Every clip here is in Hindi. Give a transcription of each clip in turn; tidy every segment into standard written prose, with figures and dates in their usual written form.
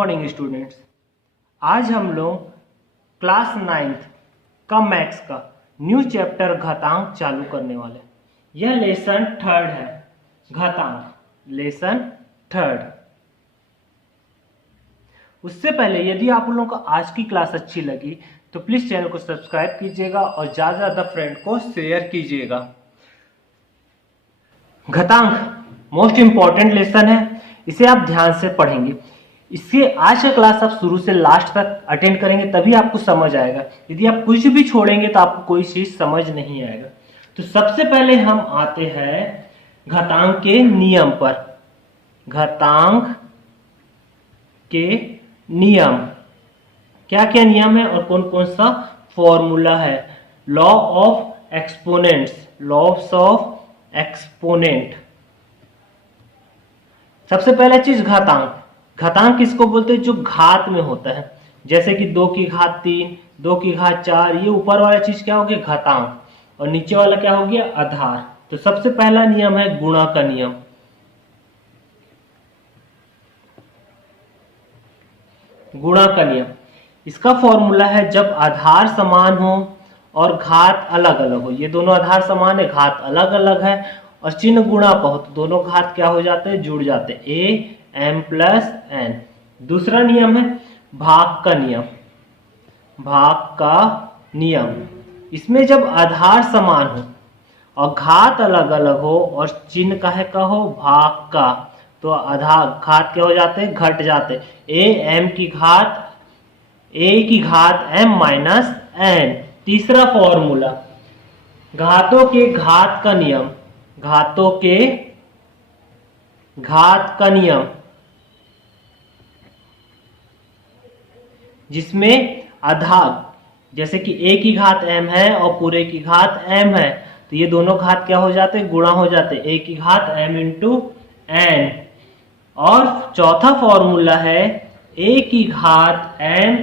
Morning students. आज हम लोग क्लास 9th का मैथ्स का न्यू चैप्टर घातांक चालू करने वाले। यह लेसन 3rd है, घातांक लेसन 3rd। उससे पहले यदि आप लोगों को आज की क्लास अच्छी लगी तो प्लीज चैनल को सब्सक्राइब कीजिएगा और ज्यादा ज्यादा फ्रेंड को शेयर कीजिएगा। घातांक मोस्ट इंपॉर्टेंट लेसन है, इसे आप ध्यान से पढ़ेंगे। इसके आज का क्लास आप शुरू से लास्ट तक अटेंड करेंगे तभी आपको समझ आएगा। यदि आप कुछ भी छोड़ेंगे तो आपको कोई चीज समझ नहीं आएगा। तो सबसे पहले हम आते हैं घातांक के नियम पर। घातांक के नियम, क्या क्या नियम है और कौन कौन सा फॉर्मूला है। Law of exponents, loss of exponent. सबसे पहला चीज घातांक। घातांक किसको बोलते हैं? जो घात में होता है, जैसे कि 2 की घात 3, 2 की घात 4। ये ऊपर वाला चीज क्या हो गया? घातांक। और नीचे वाला क्या हो गया? आधार। तो सबसे पहला नियम है गुणा का नियम। गुणा का नियम, इसका फॉर्मूला है जब आधार समान हो और घात अलग अलग हो। ये दोनों आधार समान है, घात अलग अलग है और चिन्ह गुणा का हो तो दोनों घात क्या हो जाते हैं? जुड़ जाते हैं। A M plus N. दूसरा नियम है भाग का नियम। भाग का नियम, इसमें जब आधार समान हो और घात अलग अलग हो और चिन्ह काहे का हो? भाग का, तो आधार घात क्या हो जाते हैं? घट जाते हैं। ए की घात एम माइनस एन। तीसरा फॉर्मूला घातों के घात का नियम। घातों के घात का नियम, जिसमें आधार, जैसे कि ए की घात एम है और पूरे की घात एम है तो ये दोनों घात क्या हो जाते हैं? गुणा हो जाते हैं। ए की घात एम इंटू एन। और चौथा फॉर्मूला है ए की घात एम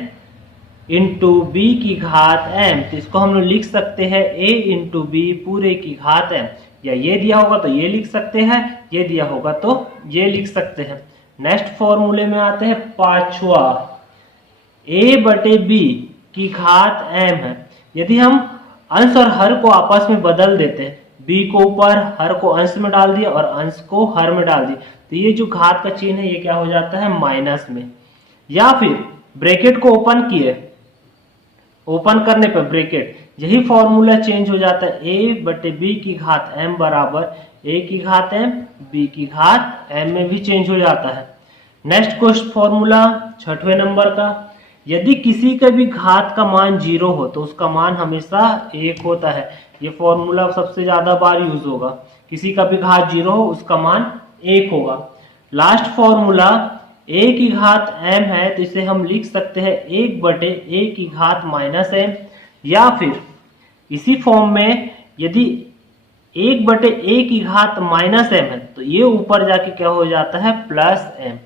इंटू बी की घात एम। तो इसको हम लोग लिख सकते हैं ए इंटू बी पूरे की घात एम। या ये दिया होगा तो ये लिख सकते हैं, ये दिया होगा तो ये लिख सकते हैं। नेक्स्ट फॉर्मूले में आते हैं पांचवा, ए बटे बी की घात एम है। यदि हम अंश और हर को आपस में बदल देते हैं, बी को ऊपर, हर को अंश में डाल दिया और अंश को हर में डाल दिया, तो ये जो घात का चिन्ह है ये क्या हो जाता है? माइनस में। या फिर ब्रैकेट को ओपन किए, ओपन करने पर ब्रैकेट, यही फॉर्मूला चेंज हो जाता है। ए बटे बी की घात एम बराबर ए की घात एम, बी की घात एम में भी चेंज हो जाता है। नेक्स्ट क्वेश्चन फॉर्मूला 6वें नंबर का, यदि किसी का भी घात का मान 0 हो तो उसका मान हमेशा 1 होता है। ये फॉर्मूला सबसे ज्यादा बार यूज होगा। किसी का भी घात 0 हो उसका मान 1 होगा। लास्ट फॉर्मूला ए की घात एम है तो इसे हम लिख सकते हैं 1 बटे ए की घात माइनस एम। या फिर इसी फॉर्म में यदि 1 बटे ए की घात माइनस एम है तो ये ऊपर जाके क्या हो जाता है? Plus M.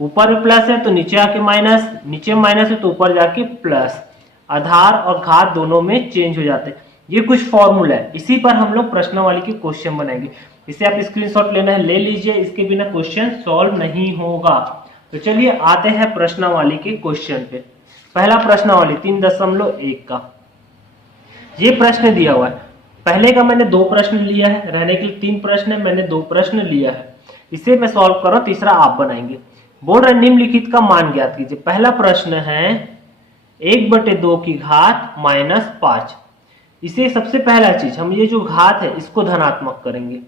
ऊपर में प्लस है तो नीचे आके माइनस, नीचे माइनस है तो ऊपर जाके प्लस। आधार और घात दोनों में चेंज हो जाते हैं। ये कुछ फॉर्मूला है, इसी पर हम लोग प्रश्नावली के क्वेश्चन बनाएंगे। इसे आप स्क्रीनशॉट लेना है, ले लीजिए, इसके बिना क्वेश्चन सॉल्व नहीं होगा। तो चलिए आते हैं प्रश्नावली के क्वेश्चन पे। पहला प्रश्नावली 3.1 का ये प्रश्न दिया हुआ है। पहले का मैंने 2 प्रश्न लिया है, रहने के लिए 3 प्रश्न है, मैंने 2 प्रश्न लिया है। इसे मैं सॉल्व कर रहा हूं, तीसरा आप बनाएंगे। बोल रहे निम्नलिखित का मान ज्ञात कीजिए। पहला प्रश्न है 1 बटे 2 की घात माइनस 5। इसे सबसे पहला चीज हम ये जो घात है इसको धनात्मक करेंगे।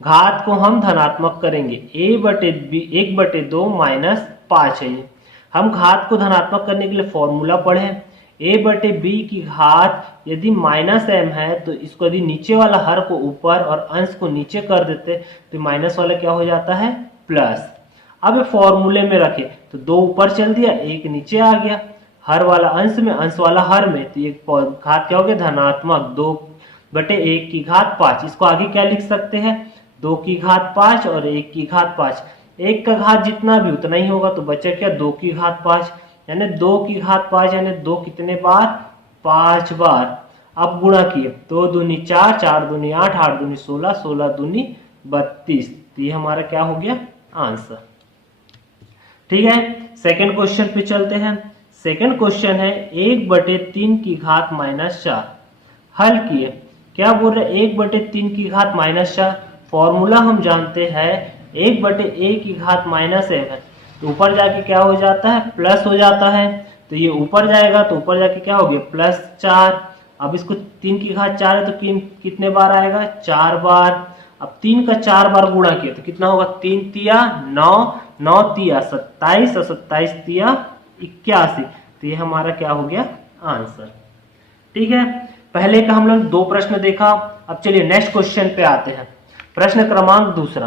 घात को हम धनात्मक करेंगे। 1 बटे 2 माइनस 5 है ये। हम घात को धनात्मक करने के लिए फॉर्मूला पढ़े, ए बटे बी की घात यदि माइनस एम है तो इसको यदि नीचे वाला हर को ऊपर और अंश को नीचे कर देते तो माइनस वाला क्या हो जाता है? प्लस। अब फॉर्मूले में रखे तो 2 ऊपर चल दिया, 1 नीचे आ गया, हर वाला अंश में, अंश वाला हर में, तो ये घात क्या हो गया? धनात्मक। 2 बटे 1 की घात 5। इसको आगे क्या लिख सकते हैं? 2 की घात 5 और 1 की घात 5। 1 का घात जितना भी उतना ही होगा तो बचा क्या? 2 की घात 5, यानी 2 की घात 5 यानी 2 कितने बार? 5 बार। अब गुणा किए, 2 दूनी 4, 4 दूनी 8, 8 दूनी 16, 16 दूनी 32। तो ये हमारा क्या हो गया? आंसर। ठीक है। सेकंड क्वेश्चन पे चलते हैं। सेकंड क्वेश्चन है 1/3 की घात -4 हल किए। क्या बोल रहे 1/3 की घात -4, फॉर्मूला हम जानते हैं 1/a की घात -m है, तो ऊपर जाके क्या हो जाता है प्लस हो जाता है, तो ये ऊपर जाएगा तो ऊपर जाके क्या हो गया +4। अब इसको 3 की घात 4 है तो कितने बार आएगा 4 बार। अब 3 का 4 बार गुणा किया तो कितना होगा 3 तिया 9, 9 तिया 27 और 27 तिया 81, तो ये हमारा क्या हो गया आंसर। ठीक है, पहले का हम लोग 2 प्रश्न देखा। अब चलिए नेक्स्ट क्वेश्चन पे आते हैं। प्रश्न क्रमांक दूसरा।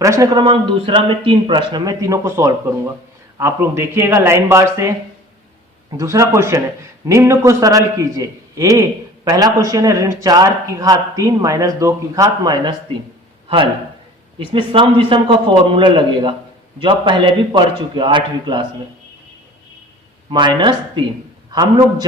प्रश्न क्रमांक दूसरा में 3 प्रश्न, मैं तीनों को सॉल्व करूंगा, आप लोग देखिएगा लाइन बार से। दूसरा क्वेश्चन है निम्न को सरल कीजिए। ए पहला क्वेश्चन है ऋण 4 की घात 3 -2 की घात -3 हल। इसमें सम विषम का फॉर्मूला लगेगा जो आप पहले भी पढ़ चुके हो 8वीं क्लास में। -3 हम लोग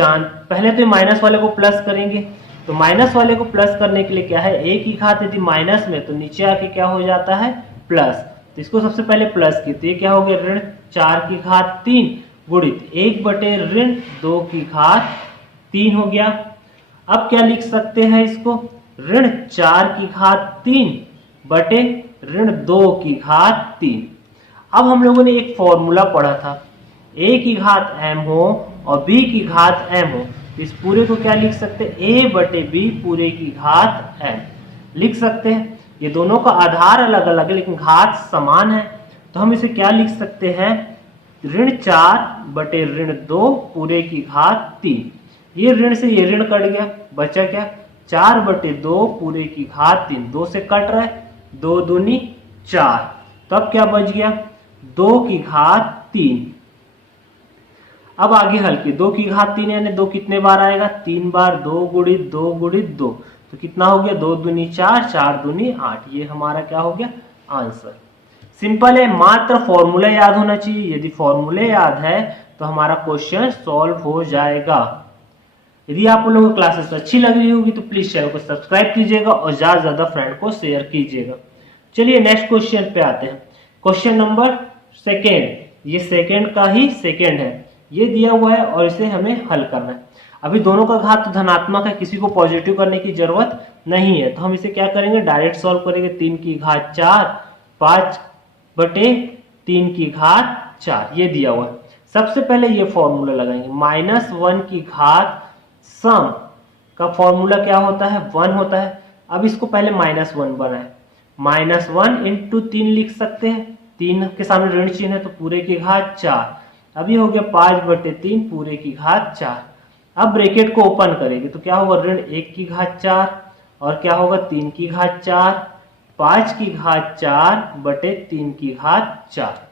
पहले तो माइनस वाले को प्लस करेंगे, तो माइनस वाले को प्लस करने के लिए क्या है ए की घात यदि माइनस में तो नीचे आके क्या हो जाता है प्लस, तो इसको सबसे पहले प्लस किए तो ये क्या हो गया ऋण 4 की घात 3 गुणित 1/2 की घात 3 हो गया। अब क्या लिख सकते हैं इसको ऋण 4 की घात 3 बटे ऋण 2 की घात 3। अब हम लोगों ने एक फॉर्मूला पढ़ा था a की घात m हो और b की घात m हो, इस पूरे को क्या लिख सकते हैं a/b पूरे की घात m लिख सकते हैं। ये दोनों का आधार अलग अलग है लेकिन घात समान है, तो हम इसे क्या लिख सकते हैं ऋण 4 बटे ऋण 2 पूरे की घात 3। ये ऋण से ये ऋण कट गया, बचा क्या 4/2 पूरे की घात 3, 2 से कट रहा है 2 दूनी 4, तब क्या बच गया 2 की घात 3। अब आगे हल की 2 की घात 3 यानी 2 कितने बार आएगा 3 बार, 2 गुणित 2 गुणित 2, तो कितना हो गया 2 दूनी 4, 4 दूनी 8, ये हमारा क्या हो गया आंसर। सिंपल है, मात्र फॉर्मूला याद होना चाहिए, यदि फॉर्मूले याद है तो हमारा क्वेश्चन सॉल्व हो जाएगा। यदि आप लोगों को क्लासेस अच्छी लग रही होगी तो प्लीज चैनल को सब्सक्राइब कीजिएगा और ज्यादा ज्यादा फ्रेंड को शेयर कीजिएगा। चलिए नेक्स्ट क्वेश्चन पे आते हैं। क्वेश्चन नंबर सेकेंड, ये सेकेंड का ही सेकेंड है, ये दिया हुआ है और इसे हमें हल करना है। अभी दोनों का घात तो धनात्मक है, किसी को पॉजिटिव करने की जरूरत नहीं है, तो हम इसे क्या करेंगे डायरेक्ट सॉल्व करेंगे। 3 की घात 4 5/3 की घात 4 ये दिया हुआ है। सबसे पहले ये फॉर्मूला लगाएंगे -1 की घात सम का फॉर्मूला क्या होता है 1 होता है। अब इसको पहले -1 बनाए, -1 इंटू 3 लिख सकते हैं, 3 के सामने ऋण चिन्ह है तो पूरे की घात 4। अब ये हो गया 5/3 पूरे की घात 4। अब ब्रैकेट को ओपन करेंगे तो क्या होगा ऋण 1 की घात 4 और क्या होगा 3 की घात 4, 5 की घात 4 बटे 3 की घात 4।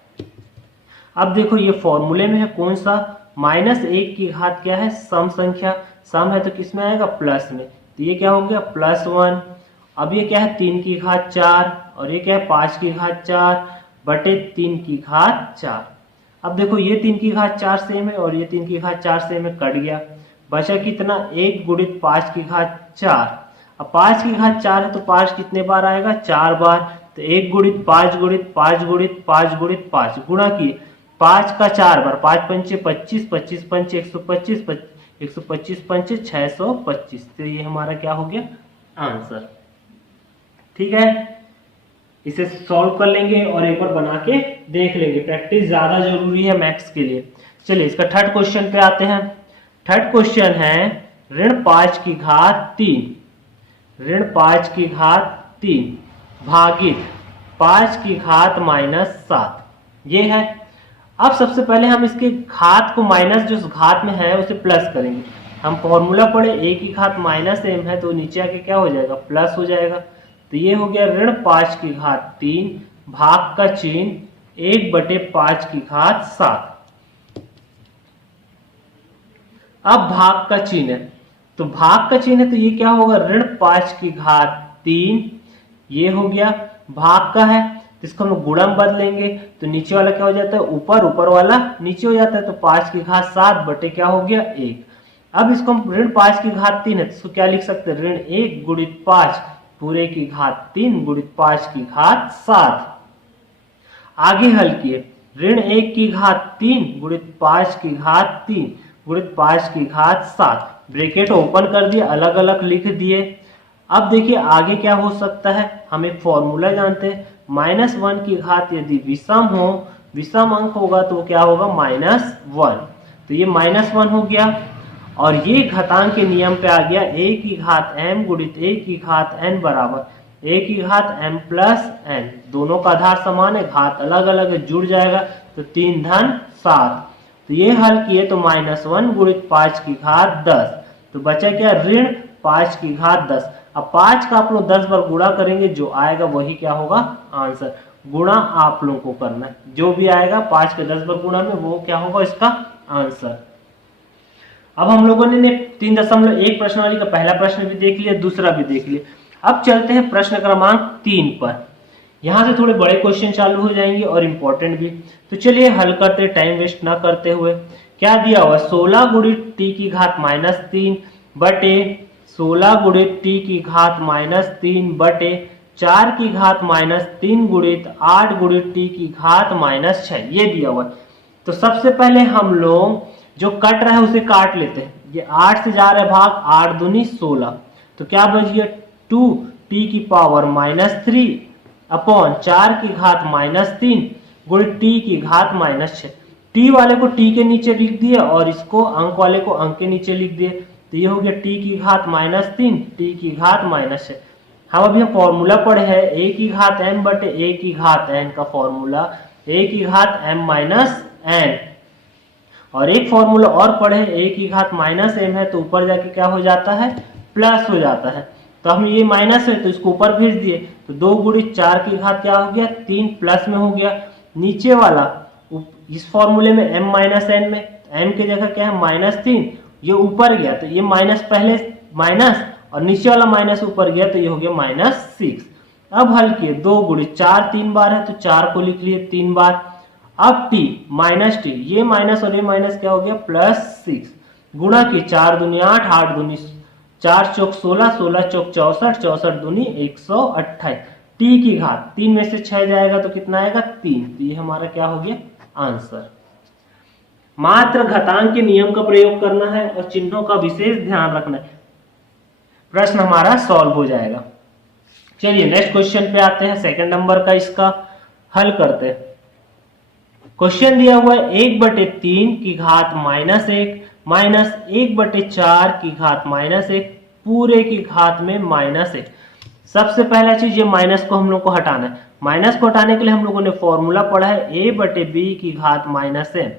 अब देखो ये फॉर्मूले में है कौन सा -1 की घात क्या है सम संख्या, सम है तो किस में आएगा प्लस में, तो ये क्या हो गया +1। अब ये क्या है 3 की घात 4 और ये क्या है 5 की घात 4 बटे 3 की घात 4। अब देखो ये 3 की घात 4 सेम है और ये 3 की घात 4 सेम है, कट गया, बचा कितना 1 गुणित 5 की घात 4। अब 5 की घात 4 है तो 5 कितने बार आएगा 4 बार, तो 1 गुणित 5 गुणित 5 गुणित 5 गुणित 5 गुणा किए 5 का 4 बार, 5 पंचे 25, 25 पंचे 125, 125 पंचे 625, तो ये हमारा क्या हो गया आंसर। ठीक है, इसे सॉल्व कर लेंगे और एक बार बना के देख लेंगे, प्रैक्टिस ज्यादा जरूरी है मैथ्स के लिए। चलिए इसका थर्ड क्वेश्चन पे आते हैं। थर्ड क्वेश्चन है ऋण 5 की घात 3, ऋण 5 की घात 3 भागित 5 की घात -7 ये है। अब सबसे पहले हम इसके घात को माइनस जो घात में है उसे प्लस करेंगे। हम फॉर्मूला पढ़े a की घात -m है तो नीचे आके क्या हो जाएगा प्लस हो जाएगा, तो ये हो गया ऋण 5 की घात 3 भाग का चिन्ह 1/5 की घात 7। अब भाग का चिन्ह है तो भाग का चिन्ह है तो ये क्या होगा ऋण 5 की घात 3, ये हो गया भाग का है तो इसको हम गुणा में बदलेंगे तो नीचे वाला क्या हो जाता है ऊपर, ऊपर वाला नीचे हो जाता है, तो 5 की घात 7 बटे क्या हो गया 1। अब इसको हम ऋण 5 की घात 3 है तो इसको क्या लिख सकते हैं ऋण 1 गुणित 5 पूरे की घात 3 गुणित 5 की घात 7। आगे हल किए ऋण 1 की घात 3 गुणित 5 की घात 3 गुणित 5 की घात 7। ब्रैकेट ओपन कर दिए, अलग अलग लिख दिए। अब देखिए आगे क्या हो सकता है, हम एक फॉर्मूला जानते हैं, -1 की घात यदि विषम हो, विषम अंक होगा तो क्या होगा, -1। तो ये -1 हो गया, और ये घातांक के नियम पे आ गया, a की घात m गुणित a की घात n बराबर a की घात m प्लस n। दोनों का आधार समान है, घात अलग अलग है, जुड़ जाएगा तो 3 धन 7। तो ये हल किए तो -1 गुणित 5 की घात 10, तो बचा क्या, ऋण 5 की घात 10। अब 5 का आप लोग 10 बार गुणा करेंगे, जो आएगा वही क्या होगा, आंसर। गुणा आप लोगों को करना है, जो भी आएगा 5 के 10 बार गुणा में वो क्या होगा, इसका आंसर। अब हम लोगों ने 3.1 प्रश्नावली का पहला प्रश्न भी देख लिया, दूसरा भी देख लिया। अब चलते हैं प्रश्न क्रमांक 3 पर। यहां से थोड़े बड़े क्वेश्चन चालू हो जाएंगे और इम्पोर्टेंट भी। तो चलिए हल करते, टाइम वेस्ट ना करते हुए। क्या दिया हुआ, 16 गुणित टी की घात -3 बटे 16 गुणित टी की घात -3 बटे 4 की घात -3 गुणित 8 गुणित टी की घात -6, ये दिया हुआ है। तो सबसे पहले हम लोग जो कट रहा है उसे काट लेते हैं। ये 8 से जा रहा है भाग, 8 दूनी 16, तो क्या बच गया, 2t की पावर -3 अपॉन 4 की घात -3 गुणित t की घात -6। t वाले को t के नीचे लिख दिए और इसको अंक वाले को अंक के नीचे लिख दिए, तो ये हो गया t की घात -3 t की घात -6। हम अभी फॉर्मूला पढ़े हैं a की घात m बटे a की घात n का फॉर्मूला a की घात m माइनस n, और एक फॉर्मूला और पढ़े a की घात -m है तो ऊपर जाके क्या हो जाता है, प्लस हो जाता है। तो हम ये माइनस है तो इसको ऊपर भेज दिए, तो 2 गुणित 4 की घात क्या हो गया, 3 प्लस में हो गया। नीचे वाला इस फॉर्मूले में m माइनस n में m की जगह क्या है -3, ये ऊपर गया तो ये माइनस पहले माइनस और नीचे वाला माइनस ऊपर गया तो ये हो गया -6। अब हल किए, 2 गुणित 4 3 बार है तो 4 को लिख लिए 3 बार। अब t माइनस टी, ये माइनस और ये माइनस क्या हो गया, +6 गुणा की 4 दूनी 8 8 दूनी 4 चौक 16 16 चौक 64 64 दूनी 128। t की घात 3 में से 6 जाएगा तो कितना आएगा, 3। तो ये हमारा क्या हो गया, आंसर। मात्र घातांक के नियम का प्रयोग करना है और चिन्हों का विशेष ध्यान रखना है, प्रश्न हमारा सॉल्व हो जाएगा। चलिए नेक्स्ट क्वेश्चन पे आते हैं, सेकंड नंबर का, इसका हल करते हैं। क्वेश्चन दिया हुआ है 1/3 की घात -1 माइनस 1/4 की घात -1 पूरे की घात में -1। सबसे पहला चीज ये माइनस को हम लोग को हटाना है। माइनस को हटाने के लिए हम लोगों ने फॉर्मूला पढ़ा है a/b की घात -m।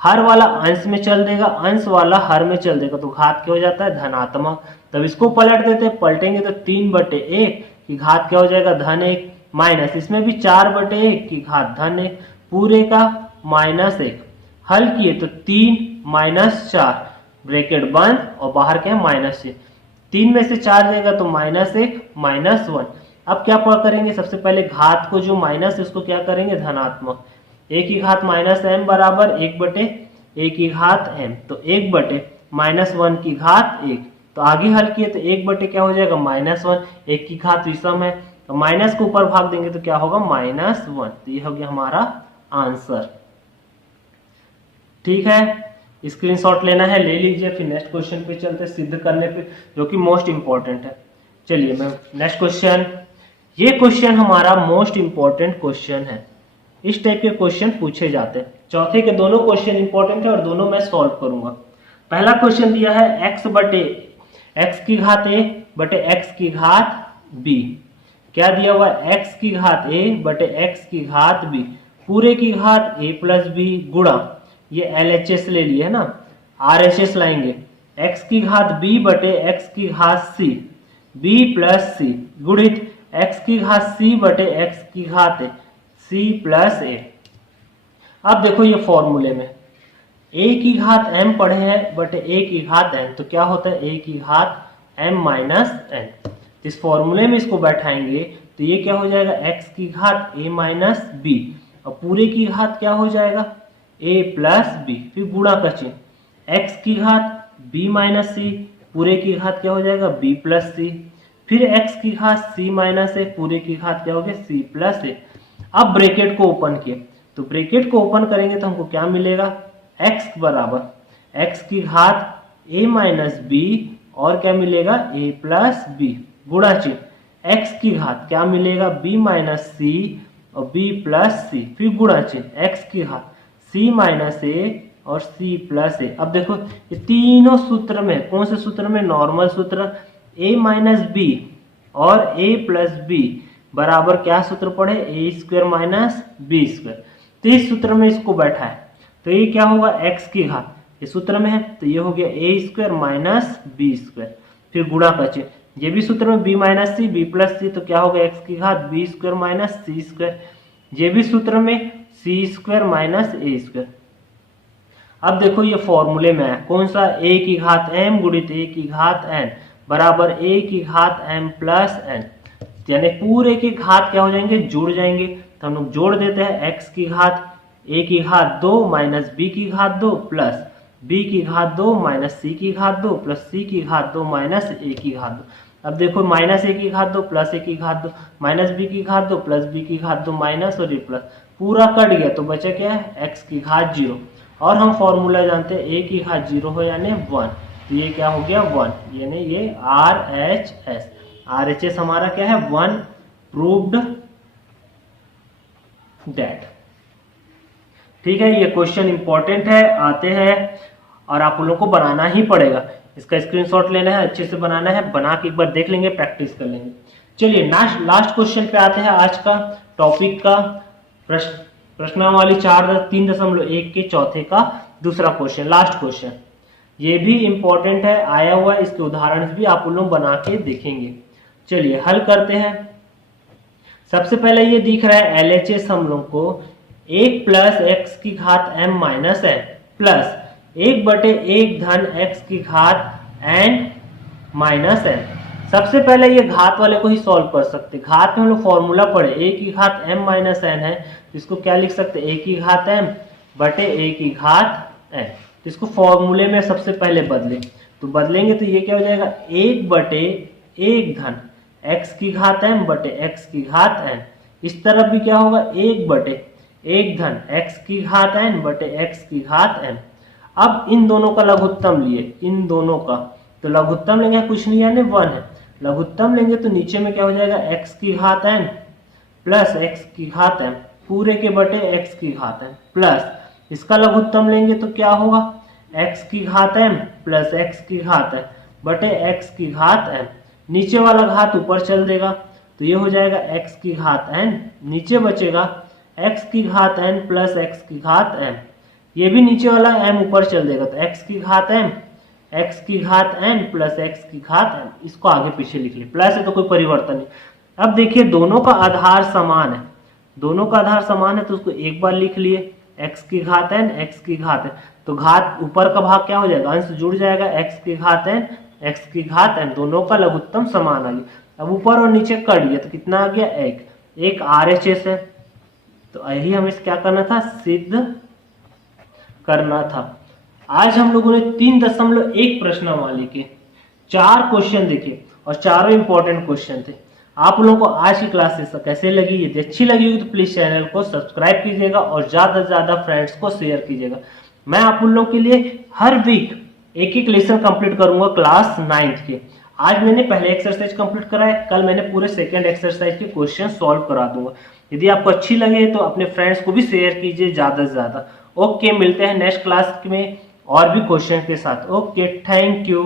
हर वाला अंश में चल देगा, अंश वाला हर में चल देगा, तो घात क्या हो जाता है, धनात्मक। तब इसको पलट देते हैं, पलटेंगे तो 3/1 की घात क्या हो जाएगा, -1 माइनस इसमें भी 4/1 की घात -1 पूरे का -1। हल किए तो 3 - 4 ब्रैकेट बंद और बाहर क्या है -6। 3 में से 4 जाएगा तो -1 -1। अब क्या करेंगे, सबसे पहले घात को जो माइनस है उसको क्या करेंगे, धनात्मक। a की घात -m बराबर 1/a की घात m, तो 1/- -1 की घात 1। तो आगे हल किए तो 1/, क्या हो जाएगा, -1, 1 की घात विषम है तो माइनस को ऊपर भाग देंगे तो क्या होगा, -1। तो ये हो गया हमारा आंसर। ठीक है, स्क्रीनशॉट लेना है ले लीजिए, फिर नेक्स्ट क्वेश्चन पे चलते सिद्ध करने पे, जो कि मोस्ट इंपॉर्टेंट है। चलिए मैं नेक्स्ट क्वेश्चन, ये क्वेश्चन हमारा मोस्ट इंपॉर्टेंट क्वेश्चन है। इस टाइप के क्वेश्चन पूछे जाते हैं। चौथे के दोनों क्वेश्चन इंपॉर्टेंट है और दोनों मैं सॉल्व करूंगा। पहला क्वेश्चन दिया है x की घात a बटे x की घात b। क्या दिया हुआ है, x की घात a बटे x की घात b पूरे की घात a प्लस b गुणा, ये LHS ले लिए है ना, RHS लाएंगे, x की घात b बटे x की घात c b प्लस c गुणित x की घात c बटे x की घात c प्लस a। अब देखो ये फॉर्मूले में a की घात m पढ़े हैं बटे a की घात n, तो क्या होता है a की घात m माइनस n। इस फॉर्मूले में इसको बैठाएंगे तो ये क्या हो जाएगा, x की घात a माइनस b और पूरे की घात क्या हो जाएगा, a प्लस b, फिर गुणा का चिन्ह, x की घात b माइनस c पूरे की घात क्या हो जाएगा, b प्लस c, फिर x की घात c माइनस a पूरे की घात क्या हो गया, c प्लस a। अब ब्रैकेट को ओपन किए तो ब्रैकेट को ओपन करेंगे तो हमको क्या मिलेगा, x बराबर x की घात a माइनस बी और क्या मिलेगा a प्लस बी, गुणा चिन्ह x की घात क्या मिलेगा b माइनस सी और b प्लस सी, फिर गुणा चिन्ह x की घात c माइनस ए और c प्लस ए। अब देखो ये तीनों सूत्र में, कौन से सूत्र में, नॉर्मल सूत्र, a माइनस बी और a प्लस बी बराबर क्या सूत्र पढ़े, ए स्क्वायर माइनस बी स्क्वायर। तो इस सूत्र में इसको बैठा है तो ये क्या होगा, x की घात ये सूत्र में है तो ये हो गया A square minus B square, फिर गुणा का चिन्ह, ये भी सूत्र में b minus C B plus C तो क्या होगा x की घात B square minus C square, ये भी सूत्र में C square minus A square. अब देखो ये फॉर्मूले में है कौन सा, a की घात m गुणित a की घात n बराबर a की घात m प्लस n, यानी पूरे की घात क्या हो जाएंगे, जुड़ जाएंगे। तो हम लोग जोड़ देते हैं x की घात a की घात 2 माइनस b की घात 2 प्लस b की घात 2 माइनस c की घात 2 प्लस c की घात 2 माइनस a की घात 2। अब देखो माइनस a की घात 2 प्लस a की घात 2 माइनस b की घात 2 प्लस b की घात 2 माइनस और ये प्लस, पूरा कट गया तो बचा क्या है, x की घात 0। और हम फॉर्मूला जानते हैं a की घात 0 हो यानी 1, तो ये क्या हो गया 1, यानी ये RHS। RHS हमारा क्या है, 1 प्रूव्ड दैट। ठीक है, ये क्वेश्चन इंपॉर्टेंट है, आते हैं और आप लोगों को बनाना ही पड़ेगा। इसका स्क्रीनशॉट लेना है, अच्छे से बनाना है, बना के एक बार देख लेंगे, प्रैक्टिस कर लेंगे। चलिए लास्ट क्वेश्चन पे आते हैं आज का टॉपिक का, प्रश्नावली 3.1 के चौथे का दूसरा क्वेश्चन, लास्ट क्वेश्चन। ये भी इंपॉर्टेंट है, आया हुआ है, इसके उदाहरण भी आप लोग बना के देखेंगे। चलिए हल करते हैं। सबसे पहले ये दिख रहा है LHS हम लोग को 1 प्लस एक्स की घात m माइनस n प्लस 1/1 धन x की घात n माइनस n। सबसे पहले ये घात वाले को ही सॉल्व कर सकते। घात में हम लोग फॉर्मूला पढ़े, a की घात m माइनस n है तो इसको क्या लिख सकते, a की घात m बटे a की घात n। तो इसको फॉर्मूले में सबसे पहले बदले, तो बदलेंगे तो ये क्या हो जाएगा, 1/1 धन x की घात m बटे x की घात n। इस तरफ भी क्या होगा, 1/1 धन x की घात n बटे x की घात n। अब इन दोनों का लघुत्तम लिए, इन दोनों का, तो लघुत्तम लेंगे कुछ नहीं यानी 1 है, लघुत्तम लेंगे तो नीचे में क्या हो जाएगा, x की घात n प्लस x की घात m पूरे के बटे x की घात m प्लस इसका लघुत्तम लेंगे तो क्या होगा, x की घात m प्लस x की घात m बटे x की घात m। नीचे वाला घात ऊपर चल देगा तो ये हो जाएगा x की घात n, नीचे बचेगा x की घात n प्लस x की घात m। ये भी नीचे वाला m ऊपर चल देगा तो x की घात m x की घात n प्लस x की घात m। इसको आगे पीछे लिख ले, प्लस है तो कोई परिवर्तन नहीं। अब देखिए दोनों का आधार समान है, दोनों का आधार समान है तो उसको एक बार लिख लिए, x की घात n x की घात n, तो घात ऊपर का भाग क्या हो जाएगा, अंश जुड़ जाएगा, x की घात n x की घात n, दोनों का लघुत्तम समान आ गया। अब ऊपर और नीचे कर लिया तो कितना आ गया, एक RHS है। तो यही हमें क्या करना था, सिद्ध करना था। आज हम लोगों ने 3.1 प्रश्नावली के 4 क्वेश्चन देखे और चारों इंपॉर्टेंट क्वेश्चन थे। आप लोगों को आज की क्लासेस कैसे लगी, यदि अच्छी लगी हो तो प्लीज चैनल को सब्सक्राइब कीजिएगा और ज्यादा से ज्यादा फ्रेंड्स को शेयर कीजिएगा। मैं आप लोगों के लिए हर वीक एक लेसन कंप्लीट करूंगा क्लास 9th के। आज मैंने पहले एक्सरसाइज कंप्लीट करा है, कल मैंने पूरे सेकंड एक्सरसाइज के क्वेश्चन सॉल्व करा दूंगा। यदि आपको अच्छी लगे तो अपने फ्रेंड्स को भी शेयर कीजिए ज्यादा से ज्यादा। ओके, मिलते हैं नेक्स्ट क्लास में और भी क्वेश्चन के साथ। Okay, thank you.